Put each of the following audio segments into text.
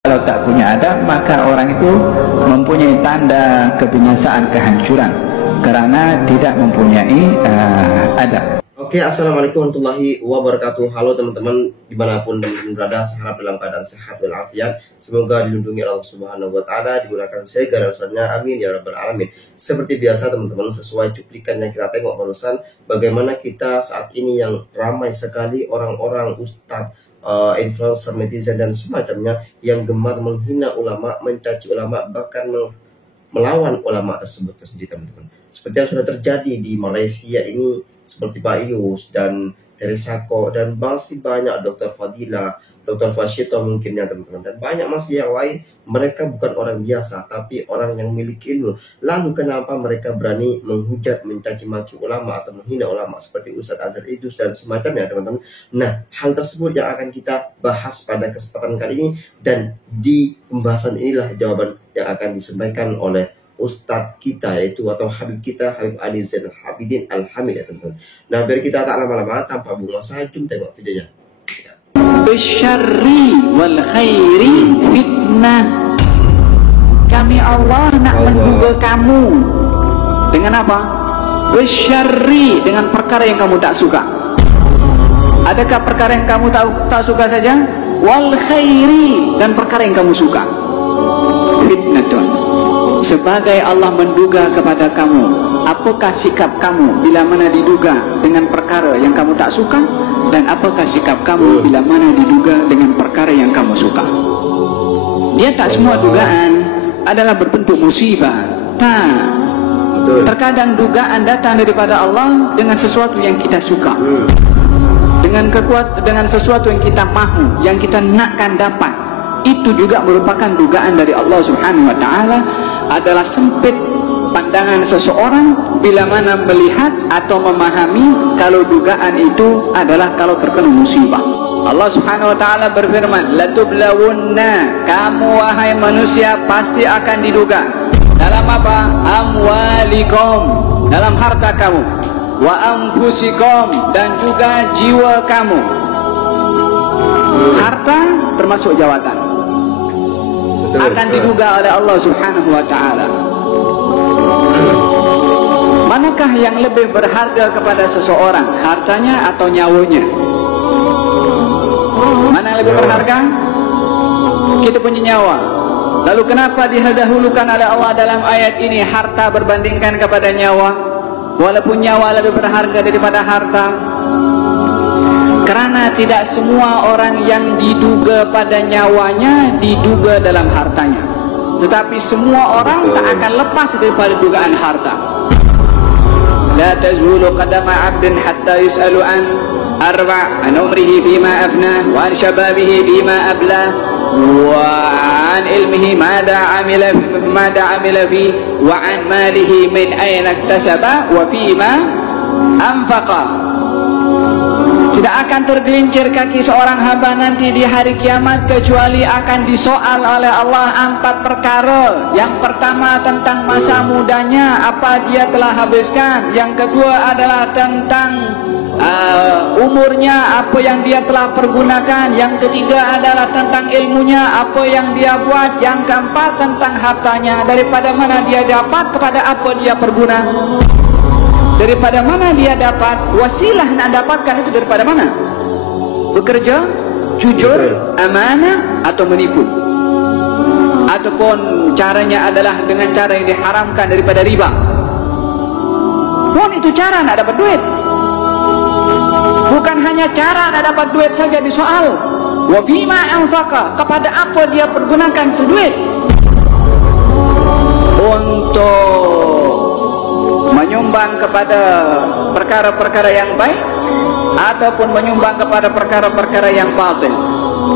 Kalau tak punya adab, maka orang itu mempunyai tanda kebinasaan, kehancuran, karena tidak mempunyai adab. Oke, assalamualaikum warahmatullahi wabarakatuh. Halo teman-teman, dimanapun teman-teman berada, saya harap dalam keadaan sehat walafiat. Semoga dilindungi Allah Subhanahu Wa Taala, dimudahkan segala urusannya. Amin ya rabbal alamin. Seperti biasa teman-teman, sesuai cuplikan yang kita tengok barusan, bagaimana kita saat ini yang ramai sekali orang-orang ustadz, influencer, netizen dan semacamnya yang gemar menghina ulama, mencaci ulama, bahkan melawan ulama tersebut sendiri teman-teman. Seperti yang sudah terjadi di Malaysia ini, seperti Pak Yus dan Teresako dan masih banyak Dr. Fadila, Dr. Fashito mungkin ya teman-teman, dan banyak masih yang lain. Mereka bukan orang biasa, tapi orang yang memiliki ilmu. Lalu kenapa mereka berani menghujat, mencaci maki ulama atau menghina ulama seperti Ustadz Azhar Idrus dan semacamnya teman-teman. Nah, hal tersebut yang akan kita bahas pada kesempatan kali ini, dan di pembahasan inilah jawaban yang akan disampaikan oleh Ustadz kita, yaitu atau Habib kita, Habib Ali Zainal Abidin Al-Hamid ya teman-teman. Nah, biar kita tak lama-lama tanpa bunga saja, jom tengok videonya. Bisyarri wal khairi fitnah. Kami Allah nak menduga kamu dengan apa? Bisyarri, dengan perkara yang kamu tak suka. Adakah perkara yang kamu tak suka saja? Wal khairi, dan perkara yang kamu suka. Fitnatun, sebagai Allah menduga kepada kamu, apakah sikap kamu bila mana diduga dengan perkara yang kamu tak suka, dan apakah sikap kamu bila mana diduga dengan perkara yang kamu suka. Dia tak semua dugaan adalah berbentuk musibah. Tak. Terkadang dugaan datang daripada Allah dengan sesuatu yang kita suka, dengan sesuatu yang kita mahu, yang kita nakkan dapat. Itu juga merupakan dugaan dari Allah Subhanahu Wa Taala. Adalah sempit pandangan seseorang bila mana melihat atau memahami kalau dugaan itu adalah kalau terkena musibah. Allah Subhanahu Wa Taala berfirman, latublawunna, kamu wahai manusia pasti akan diduga. Dalam apa? Amwalikum, dalam harta kamu. Wa anfusikum, dan juga jiwa kamu. Harta termasuk jawatan, akan diduga oleh Allah Subhanahu Wa Taala. Manakah yang lebih berharga kepada seseorang, hartanya atau nyawanya? Mana yang lebih berharga? Kita punya nyawa. Lalu kenapa didahulukan oleh Allah dalam ayat ini harta berbandingkan kepada nyawa, walaupun nyawa lebih berharga daripada harta? Karena tidak semua orang yang diduga pada nyawanya diduga dalam hartanya, tetapi semua orang tak akan lepas daripada dugaan harta. La tazulu qadama 'abdin hatta yus'alu an arba' an umrihi fima afna wa an shababihi fima abla wa an ilmihi mada amila fi wa an malihi min ayna iktasaba wa fima anfaqa. Tidak akan tergelincir kaki seorang hamba nanti di hari kiamat kecuali akan disoal oleh Allah 4 perkara. Yang pertama tentang masa mudanya, apa dia telah habiskan. Yang kedua adalah tentang umurnya, apa yang dia telah pergunakan. Yang ketiga adalah tentang ilmunya, apa yang dia buat. Yang keempat tentang hartanya, daripada mana dia dapat, kepada apa dia perguna. Daripada mana dia dapat, wasilah nak dapatkan itu daripada mana? Bekerja, jujur, amanah, atau menipu, ataupun caranya adalah dengan cara yang diharamkan daripada riba. Pun itu cara nak dapat duit. Bukan hanya cara nak dapat duit saja disoal. Wa fima anfaqa, kepada apa dia pergunakan itu duit. Untuk menyumbang kepada perkara-perkara yang baik ataupun menyumbang kepada perkara-perkara yang batil.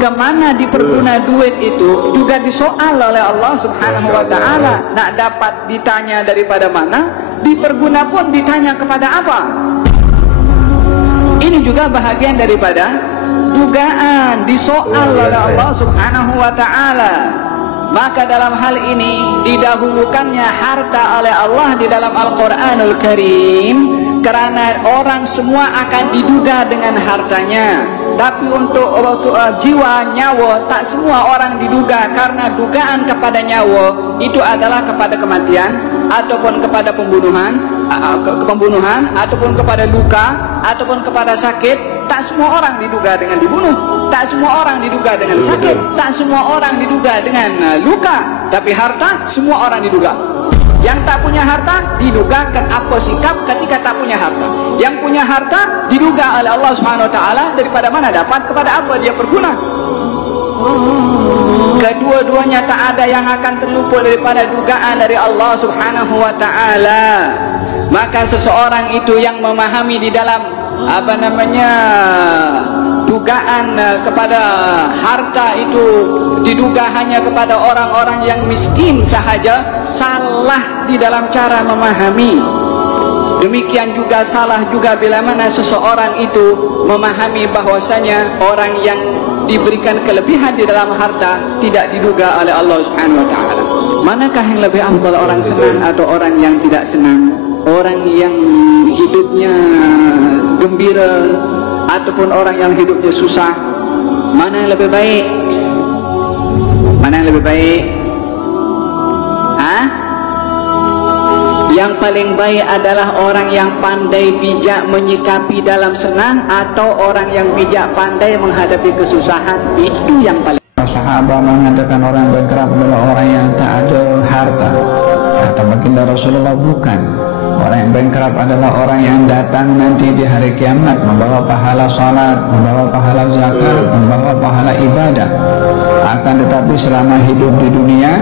Kemana diperguna duit itu juga disoal oleh Allah Subhanahu Wa Taala. Nak dapat ditanya daripada mana, diperguna pun ditanya kepada apa. Ini juga bahagian daripada dugaan, disoal oleh Allah Subhanahu Wa Taala. Maka dalam hal ini didahulukannya harta oleh Allah di dalam Al-Quranul Karim, karena orang semua akan diduga dengan hartanya. Tapi untuk jiwa, nyawa, tak semua orang diduga, karena dugaan kepada nyawa itu adalah kepada kematian ataupun kepada pembunuhan, ataupun kepada luka, ataupun kepada sakit. Tak semua orang diduga dengan dibunuh, tak semua orang diduga dengan sakit, tak semua orang diduga dengan luka. Tapi harta semua orang diduga. Yang tak punya harta didugakan apa sikap ketika tak punya harta. Yang punya harta diduga oleh Allah Subhanahu wa taala daripada mana dapat, kepada apa dia berguna. Kedua-duanya tak ada yang akan terluput daripada dugaan dari Allah Subhanahu wa taala. Maka seseorang itu yang memahami di dalam dugaan kepada harta itu diduga hanya kepada orang-orang yang miskin sahaja, salah di dalam cara memahami. Demikian juga salah juga bila mana seseorang itu memahami bahwasanya orang yang diberikan kelebihan di dalam harta tidak diduga oleh Allah Subhanahu wa taala. Manakah yang lebih afdal, orang senang atau orang yang tidak senang? Orang yang hidupnya gembira ataupun orang yang hidupnya susah? Mana yang lebih baik? Mana yang lebih baik? Yang paling baik adalah orang yang pandai bijak menyikapi dalam senang, atau orang yang bijak pandai menghadapi kesusahan. Itu yang paling. Sahabat mengatakan orang bankrupt adalah orang yang tak ada harta. Kata baginda Rasulullah, bukan. Orang yang bankrupt adalah orang yang datang nanti di hari kiamat membawa pahala salat, membawa pahala zakat, membawa pahala ibadah. Akan tetapi selama hidup di dunia,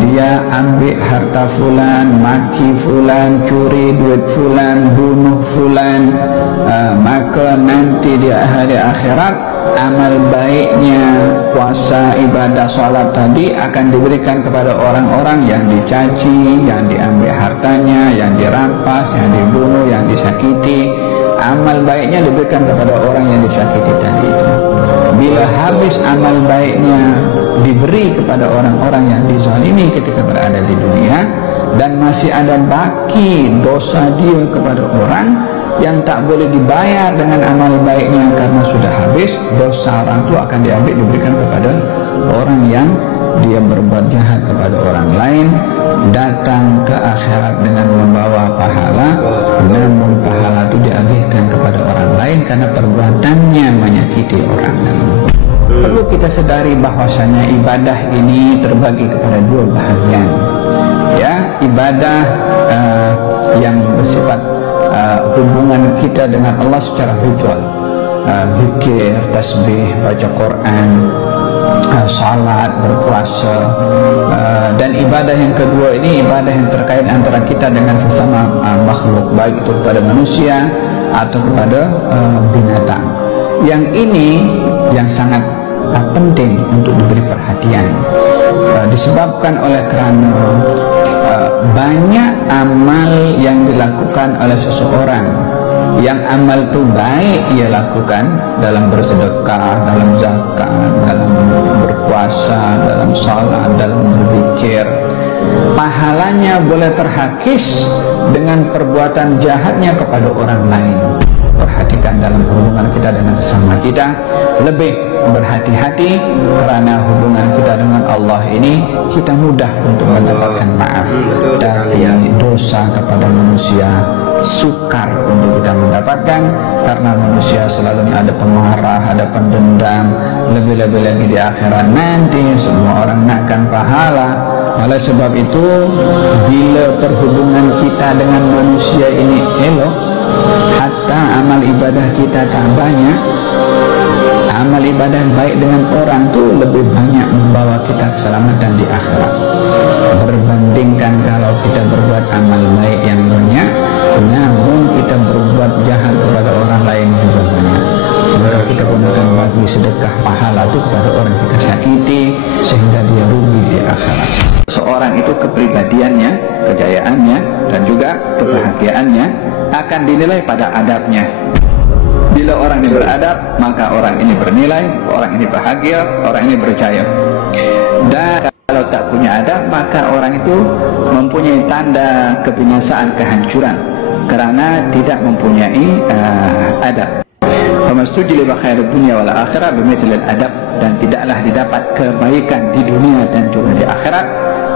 dia ambil harta fulan, maki fulan, curi duit fulan, bunuh fulan. Maka nanti di hari akhirat, amal baiknya, puasa, ibadah, salat tadi akan diberikan kepada orang-orang yang dicaci, yang diambil hartanya, yang dirampas, yang dibunuh, yang disakiti. Amal baiknya diberikan kepada orang yang disakiti tadi itu. Bila habis amal baiknya diberi kepada orang-orang yang dizalimi ketika berada di dunia, dan masih ada baki dosa dia kepada orang yang tak boleh dibayar dengan amal baiknya karena sudah habis, dosa orang itu akan diambil diberikan kepada orang yang dia berbuat jahat kepada orang lain, datang ke akhirat dengan membawa pahala, namun pahala itu dialihkan kepada orang lain karena perbuatannya menyakiti orang lain. Perlu kita sadari bahwasanya ibadah ini terbagi kepada dua bahagian. Ya, ibadah yang bersifat hubungan kita dengan Allah secara ritual, zikir, tasbih, baca Quran, salat, berpuasa, dan ibadah yang kedua ini ibadah yang terkait antara kita dengan sesama makhluk, baik itu kepada manusia atau kepada binatang. Yang ini yang sangat penting untuk diberi perhatian, disebabkan oleh kerana banyak amal yang dilakukan oleh seseorang yang amal itu baik ia lakukan dalam bersedekah, dalam zakat, dalam berpuasa, dalam salat, dalam berzikir, pahalanya boleh terhakis dengan perbuatan jahatnya kepada orang lain. Perhatikan dalam hubungan kita dengan sesama kita, lebih berhati-hati kerana hubungan kita dengan Allah ini kita mudah untuk mendapatkan maaf dari dosa kepada manusia, sukar untuk kita mendapatkan karena manusia selalu ada pemarah, ada pendendam. Lebih-lebih lagi di akhirat nanti semua orang nakkan pahala. Oleh sebab itu, bila perhubungan kita dengan manusia ini elok, hatta amal ibadah kita tak banyak, amal ibadah baik dengan orang tu lebih banyak membawa kita keselamatan di akhirat, berbandingkan kalau kita berbuat amal baik yang banyak namun kita berbuat jahat kepada orang lain juga banyak. Maka kita gunakan bagi sedekah pahala itu kepada orang yang kita sakiti sehingga dia rugi di akhirat. Seorang itu kepribadiannya, kejayaannya dan juga kebahagiaannya akan dinilai pada adabnya. Bila orang ini beradab, maka orang ini bernilai, orang ini bahagia, orang ini berjaya. Dan kalau tak punya adab, maka orang itu mempunyai tanda kebinasaan, kehancuran, kerana tidak mempunyai adab. famastujliba khairud dunya wal akhirah bimithli adab, dan tidaklah didapat kebaikan di dunia dan juga di akhirat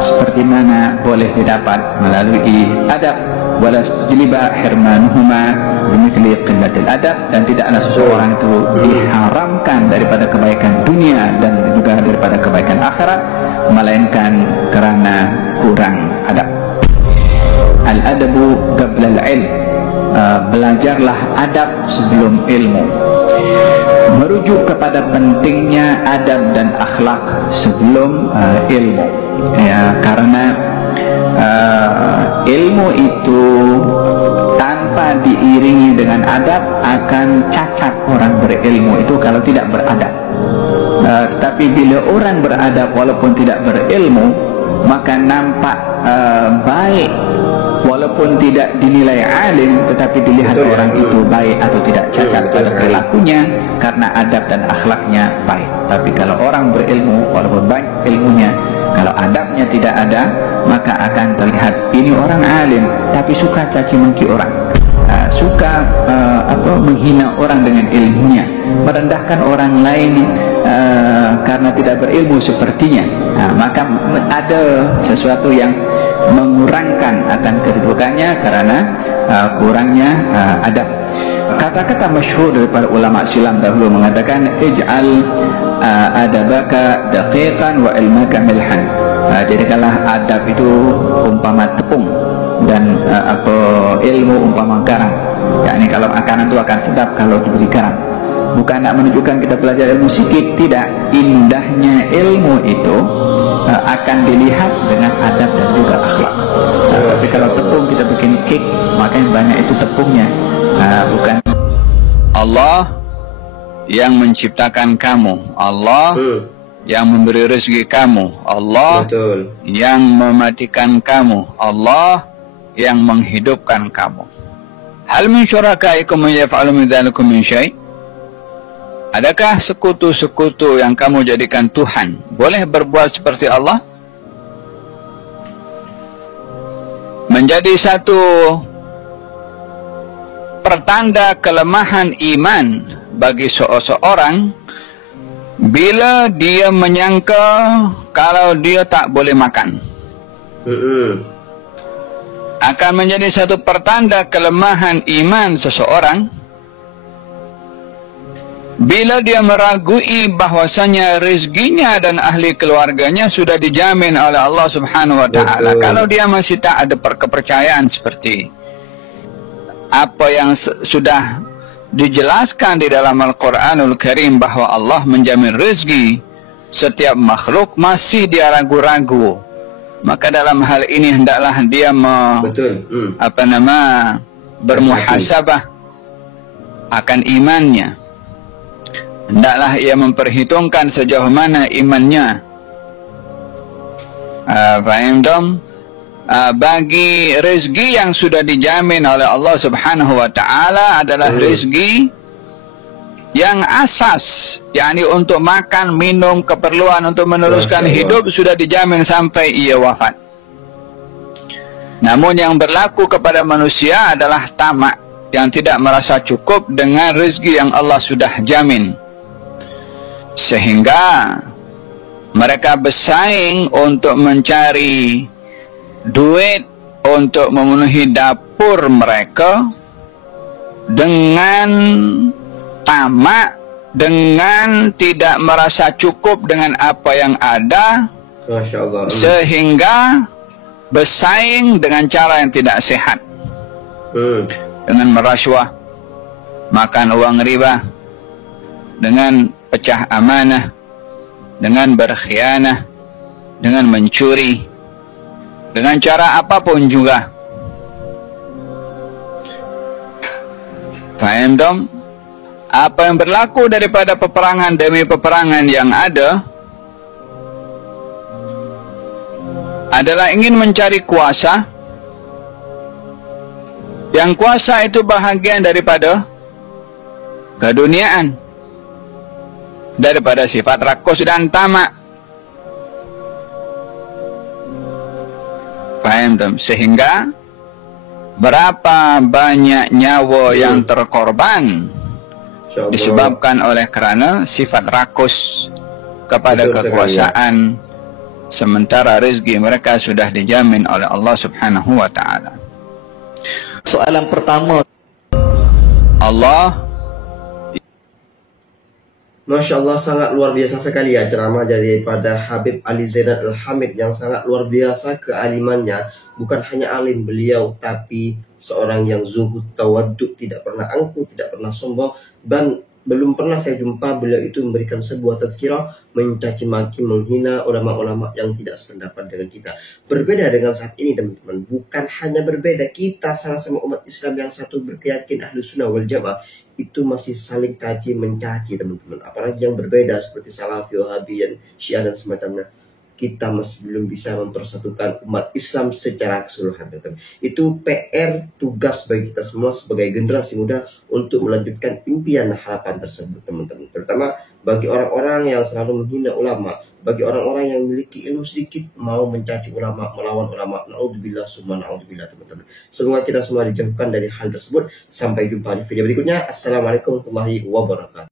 seperti mana boleh didapat melalui adab. Wala stujliba hirmanuhuma bimithli qillatil adab, dan tidaklah seseorang itu diharamkan daripada kebaikan dunia dan juga daripada kebaikan akhirat melainkan karena kurang adab. Al-adabu qabla al-ilm, belajarlah adab sebelum ilmu. Merujuk kepada pentingnya adab dan akhlak sebelum ilmu, ya, karena ilmu itu tanpa diiringi dengan adab akan cacat orang berilmu itu kalau tidak beradab. Tetapi bila orang beradab walaupun tidak berilmu, maka nampak baik walaupun tidak dinilai alim, tetapi dilihat orang itu baik atau tidak cacat pada perilakunya karena adab dan akhlaknya baik. Tapi kalau orang berilmu walaupun baik ilmunya, kalau adabnya tidak ada, maka akan terlihat ini orang alim tapi suka caci maki orang, suka menghina orang dengan ilmunya, merendahkan orang lain karena tidak berilmu sepertinya. Maka ada sesuatu yang mengurangkan akan kedudukannya karena kurangnya adab. Kata-kata masyhur daripada ulama silam dahulu mengatakan ij'al adabaka daqiqan wa ilmaka milhan. Jadikanlah adab itu umpama tepung dan ilmu umpama garam. yakni kalau makanan itu akan sedap kalau diberi garam. Bukan nak menunjukkan kita belajar ilmu sikit, tidak. Indahnya ilmu itu akan dilihat dengan adab dan juga akhlak. Tapi kalau tepung kita bikin cake, maka yang banyak itu tepungnya, bukan. Allah yang menciptakan kamu, Allah yang memberi rezeki kamu, Allah yang mematikan kamu, Allah yang menghidupkan kamu. Hal min syurakaikum man yaf'alu min dzalikum min syai'? Adakah sekutu-sekutu yang kamu jadikan Tuhan boleh berbuat seperti Allah? Menjadi satu pertanda kelemahan iman bagi seseorang bila dia menyangka kalau dia tak boleh makan. Akan menjadi satu pertanda kelemahan iman seseorang bila dia meragui bahwasanya rezekinya dan ahli keluarganya sudah dijamin oleh Allah Subhanahu wa taala. Kalau dia masih tak ada kepercayaan seperti apa yang sudah dijelaskan di dalam Al-Qur'anul Karim bahwa Allah menjamin rezeki setiap makhluk, masih dia ragu-ragu, maka dalam hal ini hendaklah dia bermuhasabah akan imannya. Hendaklah ia memperhitungkan sejauh mana imannya. Faham dong? Bagi rezeki yang sudah dijamin oleh Allah Subhanahu wa taala adalah rezeki yang asas, yakni untuk makan, minum, keperluan untuk meneruskan hidup sudah dijamin sampai ia wafat. Namun yang berlaku kepada manusia adalah tamak, yang tidak merasa cukup dengan rezeki yang Allah sudah jamin, sehingga mereka bersaing untuk mencari duit untuk memenuhi dapur mereka dengan tamak, dengan tidak merasa cukup dengan apa yang ada, sehingga bersaing dengan cara yang tidak sehat, dengan merasuah, makan uang riba, dengan pecah amanah, dengan berkhianah, dengan mencuri, dengan cara apapun juga. Faham dong? Apa yang berlaku daripada peperangan demi peperangan yang ada adalah ingin mencari kuasa, yang kuasa itu bahagian daripada keduniaan, daripada sifat rakus dan tamak. Faham tak? Sehingga berapa banyak nyawa yang terkorban disebabkan oleh karena sifat rakus kepada kekuasaan, sementara rezeki mereka sudah dijamin oleh Allah Subhanahu wa taala. Soalan pertama, Allah, Masya Allah, sangat luar biasa sekali ya ceramah daripada Habib Ali Zainal Al-Hamid yang sangat luar biasa kealimannya. Bukan hanya alim beliau, tapi seorang yang zuhud, tawaduk, tidak pernah angkuh, tidak pernah sombong, dan belum pernah saya jumpa beliau itu memberikan sebuah tazkirah mencaci maki, menghina ulama-ulama yang tidak sependapat dengan kita. Berbeda dengan saat ini teman-teman, bukan hanya berbeda, kita sama-sama umat Islam yang satu berkeyakin ahlu sunnah wal jamaah itu masih saling caci mencaci teman-teman. Apalagi yang berbeda seperti Salafi, Wahabi, dan Syiah dan semacamnya, kita masih belum bisa mempersatukan umat Islam secara keseluruhan teman-teman. Itu PR, tugas bagi kita semua sebagai generasi muda untuk melanjutkan impian dan harapan tersebut teman-teman. Terutama bagi orang-orang yang selalu menghina ulama, bagi orang-orang yang memiliki ilmu sedikit mau mencaci ulama, melawan ulama. Naudzubillah summa naudzubillah teman-teman. Semoga kita semua dijauhkan dari hal tersebut. Sampai jumpa di video berikutnya. Assalamualaikum warahmatullahi wabarakatuh.